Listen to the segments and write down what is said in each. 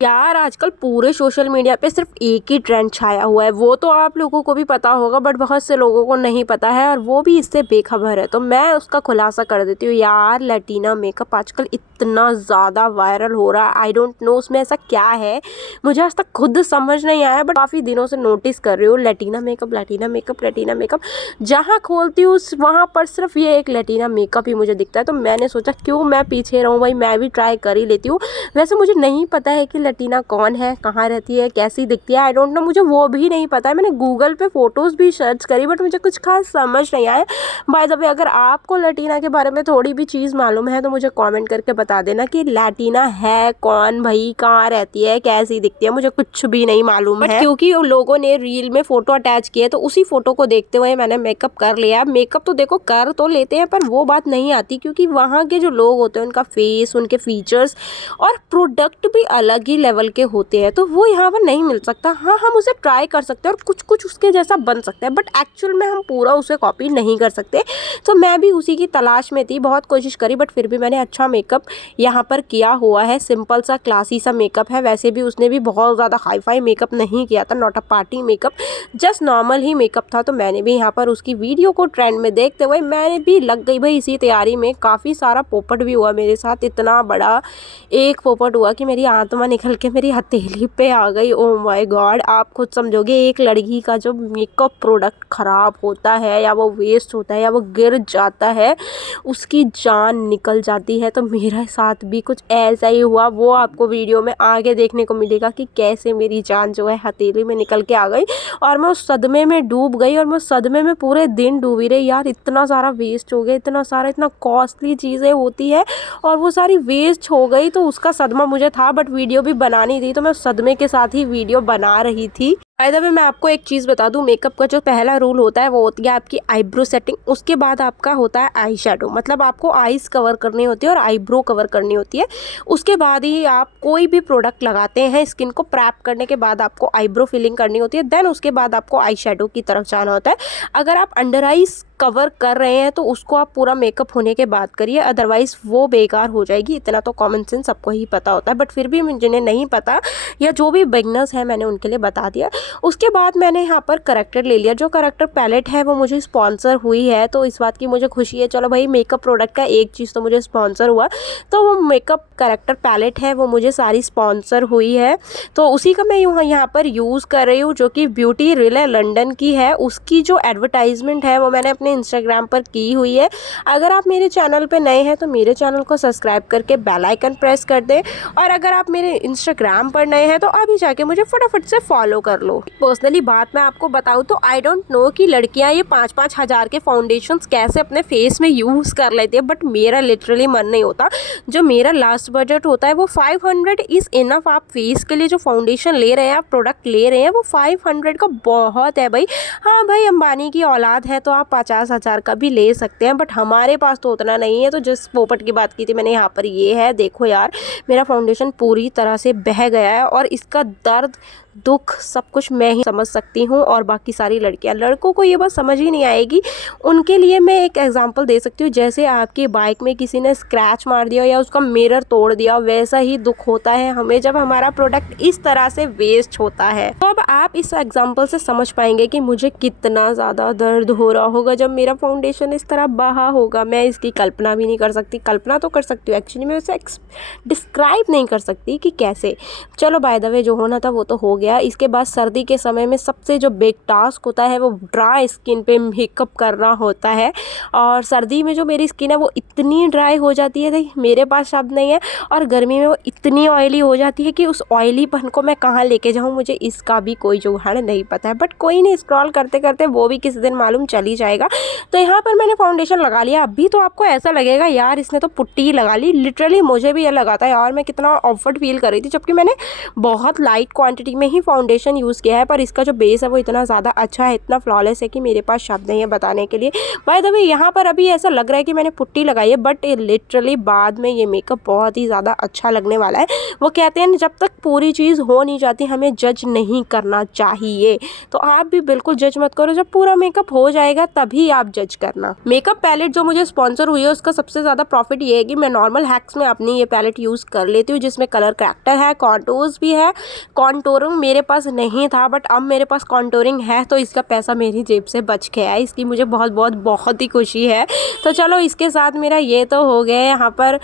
यार आजकल पूरे सोशल मीडिया पे सिर्फ एक ही ट्रेंड छाया हुआ है, वो तो आप लोगों को भी पता होगा बट बहुत से लोगों को नहीं पता है और वो भी इससे बेखबर है। तो मैं उसका खुलासा कर देती हूँ। यार लैटिना मेकअप आजकल इतना ज़्यादा वायरल हो रहा है, आई डोंट नो उसमें ऐसा क्या है, मुझे आज तक खुद समझ नहीं आया बट काफ़ी दिनों से नोटिस कर रही हूँ लैटिना मेकअप लैटिना मेकअप लैटिना मेकअप। जहाँ खोलती हूँ वहाँ पर सिर्फ ये एक लैटिना मेकअप ही मुझे दिखता है। तो मैंने सोचा क्यों मैं पीछे रहूँ भाई, मैं भी ट्राई कर ही लेती हूँ। वैसे मुझे नहीं पता है कि लैटिना कौन है, कहाँ रहती है, कैसी दिखती है, आई डोंट नो, मुझे वो भी नहीं पता है। मैंने गूगल पे फ़ोटोज़ भी सर्च करी बट मुझे कुछ खास समझ नहीं आया। बाय द वे अगर आपको लैटिना के बारे में थोड़ी भी चीज़ मालूम है तो मुझे कमेंट करके बता देना कि लैटिना है कौन भाई, कहाँ रहती है, कैसी दिखती है, मुझे कुछ भी नहीं मालूम है। क्योंकि लोगों ने रील में फ़ोटो अटैच किए तो उसी फ़ोटो को देखते हुए मैंने मेकअप कर लिया। मेकअप तो देखो कर तो लेते हैं पर वो बात नहीं आती क्योंकि वहाँ के जो लोग होते हैं उनका फेस, उनके फीचर्स और प्रोडक्ट भी अलग ही लेवल के होते हैं, तो वो यहाँ पर नहीं मिल सकता। हाँ, हम उसे ट्राई कर सकते हैं और कुछ कुछ उसके जैसा बन सकता है बट एक्चुअल में हम पूरा उसे कॉपी नहीं कर सकते। तो मैं भी उसी की तलाश में थी, बहुत कोशिश करी बट फिर भी मैंने अच्छा मेकअप यहाँ पर किया हुआ है। सिंपल सा क्लासी सा मेकअप है, वैसे भी उसने भी बहुत ज़्यादा हाई फाई मेकअप नहीं किया था, not a party makeup, just normal he makeup था। तो मैंने भी यहाँ पर उसकी वीडियो को ट्रेंड में देखते हुए मैंने भी लग गई भाई इसी तैयारी में। काफ़ी सारा पोपट भी हुआ मेरे साथ, इतना बड़ा एक पोपट हुआ कि मेरी आत्मा निकल के मेरी हथेली पे आ गई। ओ माय गॉड, आप खुद समझोगे एक लड़की का जो मेकअप प्रोडक्ट ख़राब होता है या वो वेस्ट होता है या वो गिर जाता है उसकी जान निकल जाती है। तो मेरे साथ भी कुछ ऐसा ही हुआ, वो आपको वीडियो में आगे देखने को मिलेगा कि कैसे मेरी जान जो है हथेली में निकल के आ गई और मैं उस सदमे में डूब गई और मैं उस सदमे में पूरे दिन डूबी रही। यार इतना सारा वेस्ट हो गया, इतना सारा, इतना कॉस्टली चीज़ें होती है और वो सारी वेस्ट हो गई। तो उसका सदमा मुझे था बट वीडियो भी बनानी थी तो मैं उस सदमे के साथ ही वीडियो बना रही थी। बाय द वे मैं आपको एक चीज़ बता दूं, मेकअप का जो पहला रूल होता है वो होती है आपकी आईब्रो सेटिंग, उसके बाद आपका होता है आई शेडो, मतलब आपको आईज कवर करनी होती है और आईब्रो कवर करनी होती है। उसके बाद ही आप कोई भी प्रोडक्ट लगाते हैं, स्किन को प्रैप करने के बाद आपको आईब्रो फिलिंग करनी होती है, देन उसके बाद आपको आई शेडो की तरफ जाना होता है। अगर आप अंडर आईज कवर कर रहे हैं तो उसको आप पूरा मेकअप होने के बाद करिए, अदरवाइज़ वो बेकार हो जाएगी। इतना तो कॉमन सेंस सबको ही पता होता है बट फिर भी जिन्हें नहीं पता या जो भी बिगनर्स हैं मैंने उनके लिए बता दिया। उसके बाद मैंने यहाँ पर करेक्टर ले लिया, जो करेक्टर पैलेट है वो मुझे स्पॉन्सर हुई है तो इस बात की मुझे खुशी है। चलो भाई मेकअप प्रोडक्ट का एक चीज़ तो मुझे स्पॉन्सर हुआ, तो वो मेकअप करेक्टर पैलेट है वो मुझे सारी स्पॉन्सर हुई है। तो उसी का मैं यहाँ पर यूज़ कर रही हूँ, जो कि ब्यूटी रिले लंदन की है। उसकी जो एडवर्टाइजमेंट है वो मैंने अपने इंस्टाग्राम पर की हुई है। अगर आप मेरे चैनल पे नए हैं तो मेरे चैनल को सब्सक्राइब करके बेल आइकन प्रेस कर दें और अगर आप मेरे इंस्टाग्राम पर नए हैं तो अभी जाके मुझे फटाफट से फॉलो कर लो। पर्सनली बात मैं आपको बताऊँ तो आई डोंट नो कि लड़कियां ये 5-5 हज़ार के फाउंडेशंस कैसे अपने फेस में यूज़ कर लेती है बट मेरा लिटरली मन नहीं होता। जो मेरा लास्ट बजट होता है वो 500 इज़ इनफ। आप फेस के लिए जो फाउंडेशन ले रहे हैं, आप प्रोडक्ट ले रहे हैं, वो 500 का बहुत है भाई। हाँ भाई, अंबानी की औलाद है तो आप 50,000 का भी ले सकते हैं बट हमारे पास तो उतना नहीं है। तो जिस पोपट की बात की थी मैंने, यहाँ पर ये है, देखो यार मेरा फाउंडेशन पूरी तरह से बह गया है और इसका दर्द दुख सब कुछ मैं ही समझ सकती हूँ और बाकी सारी लड़कियाँ, लड़कों को ये बात समझ ही नहीं आएगी। उनके लिए मैं एक एग्जांपल दे सकती हूँ, जैसे आपकी बाइक में किसी ने स्क्रैच मार दिया या उसका मिरर तोड़ दिया, वैसा ही दुख होता है हमें जब हमारा प्रोडक्ट इस तरह से वेस्ट होता है। तो अब आप इस एग्जाम्पल से समझ पाएंगे कि मुझे कितना ज़्यादा दर्द हो रहा होगा जब मेरा फाउंडेशन इस तरह बहा होगा। मैं इसकी कल्पना भी नहीं कर सकती, कल्पना तो कर सकती हूँ एक्चुअली, मैं उसे डिस्क्राइब नहीं कर सकती कि कैसे। चलो बाय द वे जो होना था वो तो हो गया। इसके बाद सर्दी के समय में सबसे जो बिग टास्क होता है वो ड्राई स्किन पे मेकअप करना होता है और सर्दी में जो मेरी स्किन है वो इतनी ड्राई हो जाती है, मेरे पास शब्द नहीं है, और गर्मी में वो इतनी ऑयली हो जाती है कि उस ऑयलीपन को मैं कहाँ लेके जाऊँ मुझे इसका भी कोई जुगाड़ नहीं पता है। बट कोई नहीं, स्क्रॉल करते करते वो भी किसी दिन मालूम चल ही जाएगा। तो यहाँ पर मैंने फाउंडेशन लगा लिया। अभी तो आपको ऐसा लगेगा यार इसने तो पुट्टी ही लगा ली, लिटरली मुझे भी ये लगा था यार मैं कितना ऑफर्ड फील कर रही थी, जबकि मैंने बहुत लाइट क्वांटिटी में ही फाउंडेशन यूज़ किया है, पर इसका जो बेस है वो इतना ज़्यादा अच्छा है, इतना फ्लॉलेस है कि मेरे पास शब्द नहीं है बताने के लिए। बाय द वे यहाँ पर अभी ऐसा लग रहा है कि मैंने पुट्टी लगाई है, बट लिटरली बाद में ये मेकअप बहुत ही ज़्यादा अच्छा लगने वाला है। वो कहते हैं जब तक पूरी चीज़ हो नहीं जाती हमें जज नहीं करना चाहिए, तो आप भी बिल्कुल जज मत करो, जब पूरा मेकअप हो जाएगा तभी आप जज करना। मेकअप पैलेट जो मुझे स्पॉन्सर हुई है उसका सबसे ज़्यादा प्रॉफिट ये है कि मैं नॉर्मल हैक्स में अपनी ये पैलेट यूज़ कर लेती हूँ, जिसमें कलर करैक्टर है, कॉन्टूर्स भी है। कॉन्टूरिंग मेरे पास नहीं था, बट अब मेरे पास कॉन्टूरिंग है, तो इसका पैसा मेरी जेब से बच गया है, इसकी मुझे बहुत ही खुशी है। तो चलो इसके साथ मेरा ये तो हो गया। यहाँ पर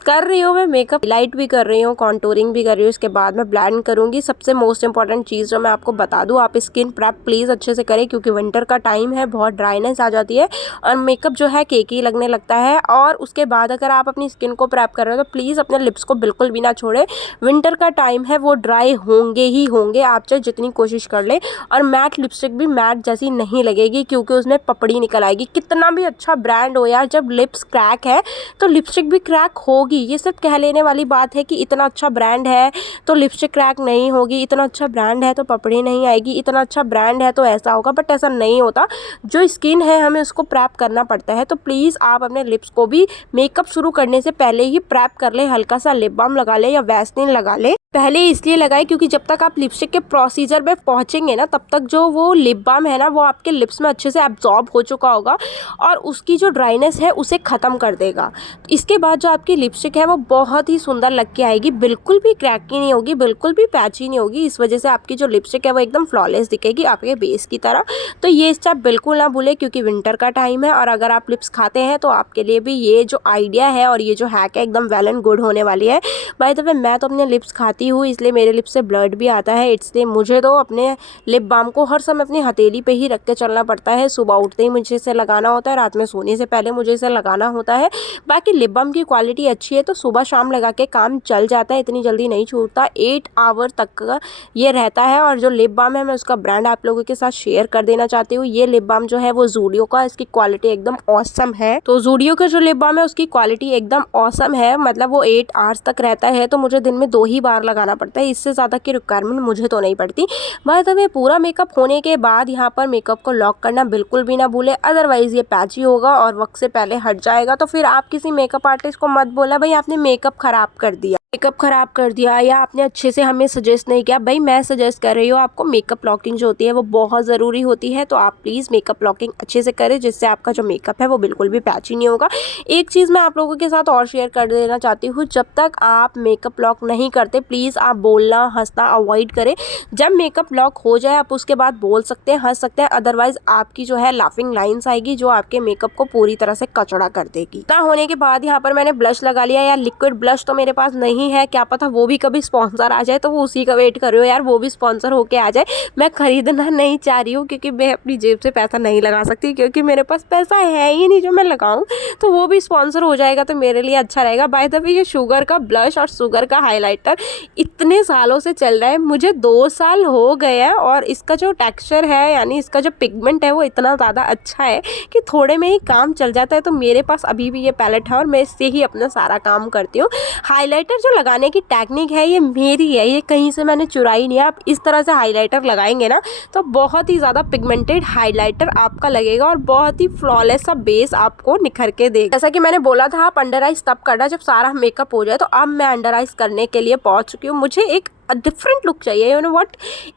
कर रही हूँ मैं मेकअप, लाइट भी कर रही हूँ, कॉन्टूरिंग भी कर रही हूँ, इसके बाद मैं ब्लेंड करूँगी। सबसे मोस्ट इंपॉर्टेंट चीज़ जो मैं आपको बता दूँ, आप स्किन प्रेप प्लीज़ अच्छे से करें, क्योंकि विंटर का टाइम है, बहुत ड्राइनेस आ जाती है और मेकअप जो है केकी लगने लगता है। और उसके बाद अगर आप अपनी स्किन को प्रेप कर रहे हो तो प्लीज़ अपने लिप्स को बिल्कुल भी ना छोड़ें। विंटर का टाइम है, वो ड्राई होंगे ही होंगे, आप चाहे जितनी कोशिश कर ले। और मैट लिपस्टिक भी मैट जैसी नहीं लगेगी, क्योंकि उसमें पपड़ी निकल आएगी। कितना भी अच्छा ब्रांड हो यार, जब लिप्स क्रैक है तो लिपस्टिक भी क्रैक होगी। ये सिर्फ कह लेने वाली बात है कि इतना अच्छा ब्रांड है तो लिपस्टिक क्रैक नहीं होगी, इतना अच्छा ब्रांड है तो पपड़ी नहीं आएगी, इतना अच्छा ब्रांड है तो ऐसा होगा, बट ऐसा नहीं होता। जो स्किन है हमें उसको प्रैप करना पड़ता है। तो प्लीज़ आप अपने लिप्स को भी मेकअप शुरू करने से पहले ही प्रैप कर ले, हल्का सा लिप बाम लगा ले या वैसलीन लगा ले। पहले इसलिए लगाए क्योंकि जब तक आप लिपस्टिक के प्रोसीजर में पहुंचेंगे ना, तब तक जो वो लिप बाम है ना वो आपके लिप्स में अच्छे से एब्जॉर्ब हो चुका होगा और उसकी जो ड्राइनेस है उसे ख़त्म कर देगा। इसके बाद जो आपकी लिपस्टिक है वो बहुत ही सुंदर लग के आएगी, बिल्कुल भी क्रैकी नहीं होगी, बिल्कुल भी पैची नहीं होगी। इस वजह से आपकी जो लिपस्टिक है वो एकदम फ्लॉलेस दिखेगी आपके बेस की तरह। तो ये स्टेप बिल्कुल ना भूलें, क्योंकि विंटर का टाइम है और अगर आप लिप्स खाते हैं तो आपके लिए भी ये जो आइडिया है और ये जो हैक है एकदम वेल एंड गुड होने वाली है। बाय द वे मैं तो अपने लिप्स खाती हूँ, इसलिए मेरे लिप्स से ब्लड भी आता है, इसलिए मुझे तो अपने लिप बाम को हर समय अपनी हथेली पे ही रख के चलना पड़ता है। सुबह उठते ही मुझे इसे लगाना होता है, रात में सोने से पहले मुझे इसे लगाना होता है। बाकी लिप बाम की क्वालिटी अच्छी है तो सुबह शाम लगा के काम चल जाता है, इतनी जल्दी नहीं छूटता, 8 आवर तक का ये रहता है। और जो लिप बाम है मैं उसका ब्रांड आप लोगों के साथ शेयर कर देना चाहती हूँ। ये लिप बाम जो है वो ज़ूडियो का, इसकी क्वालिटी एकदम ऑसम है। तो ज़ूडियो का जो लिप बाम है उसकी क्वालिटी एकदम ऑसम है, मतलब वो 8 आवर्स तक रहता है। तो मुझे दिन में 2 ही बार लगाना पड़ता है, इससे ज़्यादा की रिक्वायरमेंट मुझे तो नहीं पड़ती। बाय द वे पूरा मेकअप होने के बाद यहाँ पर मेकअप को लॉक करना बिल्कुल भी ना भूले, अदरवाइज ये पैची होगा और वक्त से पहले हट जाएगा। तो फिर आप किसी मेकअप आर्टिस्ट को मत बोला भाई आपने मेकअप खराब कर दिया, या आपने अच्छे से हमें सजेस्ट नहीं किया। भाई मैं सजेस्ट कर रही हूँ आपको, मेकअप लॉकिंग जो होती है वो बहुत ज़रूरी होती है, तो आप प्लीज़ मेकअप लॉकिंग अच्छे से करें, जिससे आपका जो मेकअप है वो बिल्कुल भी पैची नहीं होगा। एक चीज़ मैं आप लोगों के साथ और शेयर कर देना चाहती हूँ, जब तक आप मेकअप लॉक नहीं करते प्लीज़ आप बोलना हंसना अवॉइड करें। जब मेकअप लॉक हो जाए आप उसके बाद बोल सकते हैं, हंस सकते हैं, अदरवाइज आपकी जो है लाफिंग लाइन्स आएगी जो आपके मेकअप को पूरी तरह से कचड़ा कर देगी। इतना होने के बाद यहाँ पर मैंने ब्लश लगा लिया। यार लिक्विड ब्लश तो मेरे पास नहीं है, क्या पता वो भी कभी स्पॉन्सर आ जाए, तो वो उसी का वेट कर रही हो यार, वो भी स्पॉन्सर होके आ जाए। मैं खरीदना नहीं चाह रही हूँ क्योंकि मैं अपनी जेब से पैसा नहीं लगा सकती, क्योंकि मेरे पास पैसा है ही नहीं जो मैं लगाऊं। तो वो भी स्पॉन्सर हो जाएगा तो मेरे लिए अच्छा रहेगा। बाय द वे ये शुगर का ब्लश और शुगर का हाईलाइटर इतने सालों से चल रहा है, मुझे 2 साल हो गए हैं और इसका जो टेक्सचर है यानी इसका जो पिगमेंट है वो इतना ज़्यादा अच्छा है कि थोड़े में ही काम चल जाता है। तो मेरे पास अभी भी ये पैलेट है और मैं इससे ही अपना सारा काम करती हूँ। हाईलाइटर जो लगाने की टेक्निक है ये मेरी है, ये कहीं से मैंने चुराई नहीं है। आप इस तरह से हाईलाइटर लगाएंगे ना तो बहुत ही ज़्यादा पिगमेंटेड हाईलाइटर आपका लगेगा और बहुत ही फ्लॉलेस सा बेस आपको निखर के देगा। जैसा कि मैंने बोला था आप अंडर आइज तब करना जब सारा मेकअप हो जाए, तो अब मैं अंडर आइज करने के लिए पहुंच चुकी हूँ। मुझे एक डिफरेंट लुक चाहिए, यू नो व्हाट,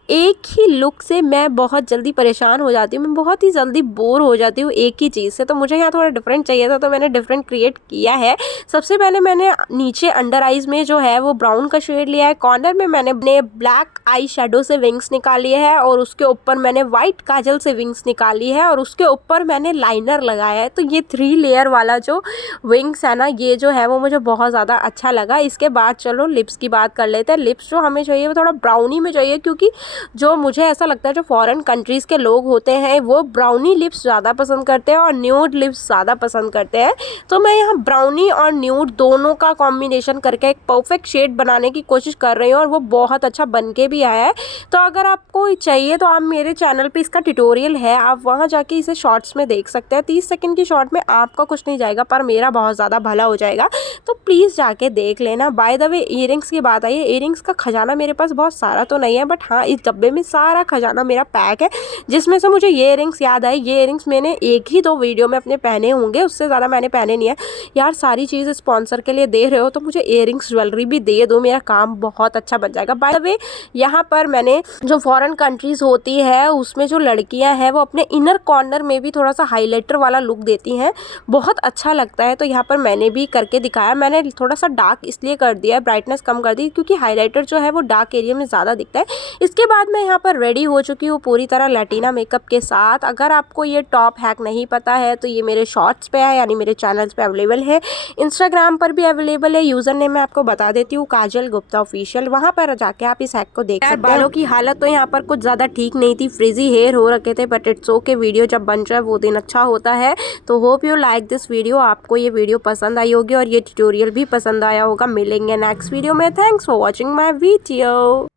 एक ही लुक से मैं बहुत जल्दी परेशान हो जाती हूँ, मैं बहुत ही जल्दी बोर हो जाती हूँ एक ही चीज़ से। तो मुझे यहाँ थोड़ा डिफरेंट चाहिए था, तो मैंने डिफरेंट क्रिएट किया है। सबसे पहले मैंने नीचे अंडर आइज में जो है वो ब्राउन का शेड लिया है, कॉर्नर में मैंने ब्लैक आई शेडो से विंग्स निकाली है और उसके ऊपर मैंने व्हाइट काजल से विंग्स निकाली है और उसके ऊपर मैंने लाइनर लगाया है। तो ये 3 लेयर वाला जो विंग्स है ना, ये जो है वो मुझे बहुत ज़्यादा अच्छा लगा। इसके बाद चलो लिप्स की बात कर लेते हैं। लिप्स जो हमें चाहिए वो थोड़ा ब्राउनी में चाहिए, क्योंकि जो मुझे ऐसा लगता है जो फॉरेन कंट्रीज़ के लोग होते हैं वो ब्राउनी लिप्स ज़्यादा पसंद करते हैं और न्यूड लिप्स ज़्यादा पसंद करते हैं। तो मैं यहाँ ब्राउनी और न्यूड दोनों का कॉम्बिनेशन करके एक परफेक्ट शेड बनाने की कोशिश कर रही हूँ और वो बहुत अच्छा बन के भी आया है। तो अगर आपको चाहिए तो आप मेरे चैनल पे इसका ट्यूटोरियल है, आप वहाँ जाके इसे शॉर्ट्स में देख सकते हैं। 30 सेकंड की शॉर्ट में आपका कुछ नहीं जाएगा पर मेरा बहुत ज़्यादा भला हो जाएगा, तो प्लीज़ जाके देख लेना। बाय द वे ईयरिंग्स की बात आई है, ईयरिंग्स का खजाना खजाना मेरे पास बहुत सारा तो नहीं है, बट हाँ इस डब्बे में सारा खजाना मेरा पैक है, जिसमें से मुझे ये इयररिंग्स याद आई। ये इयररिंग्स मैंने एक ही 2 वीडियो में अपने पहने होंगे, उससे ज़्यादा मैंने पहने नहीं है। यार सारी चीज़ स्पॉन्सर के लिए दे रहे हो तो मुझे इयररिंग्स ज्वेलरी भी दे दो, मेरा काम बहुत अच्छा बन जाएगा। बाय द वे यहाँ पर मैंने जो फॉरेन कंट्रीज़ होती है उसमें जो लड़कियाँ हैं वो अपने इनर कॉर्नर में भी थोड़ा सा हाईलाइटर वाला लुक देती हैं, बहुत अच्छा लगता है। तो यहाँ पर मैंने भी करके दिखाया। मैंने थोड़ा सा डार्क इसलिए कर दिया है, ब्राइटनेस कम कर दी, क्योंकि हाईलाइटर जो है वो डार्क एरिया में ज़्यादा दिखता है। इसके बाद मैं यहाँ पर रेडी हो चुकी हूँ पूरी तरह लैटिना मेकअप के साथ। अगर आपको ये टॉप हैक नहीं पता है तो ये मेरे शॉर्ट्स पे है, यानी मेरे चैनल्स पे अवेलेबल है, इंस्टाग्राम पर भी अवेलेबल है। यूज़र नेम मैं आपको बता देती हूँ, काजल गुप्ता ऑफिशियल। वहाँ पर जाके आप इस हैक को देख सकते हैं। बालों की हालत तो यहाँ पर कुछ ज़्यादा ठीक नहीं थी, फ्रिजी हेयर हो रखे थे, बट इट्स ओके, वीडियो जब बन जाए वो दिन अच्छा होता है। तो hope you like this video. आपको ये वीडियो पसंद आई होगी और ये ट्यूटोरियल भी पसंद आया होगा। मिलेंगे नेक्स्ट वीडियो में। Thanks for watching my video.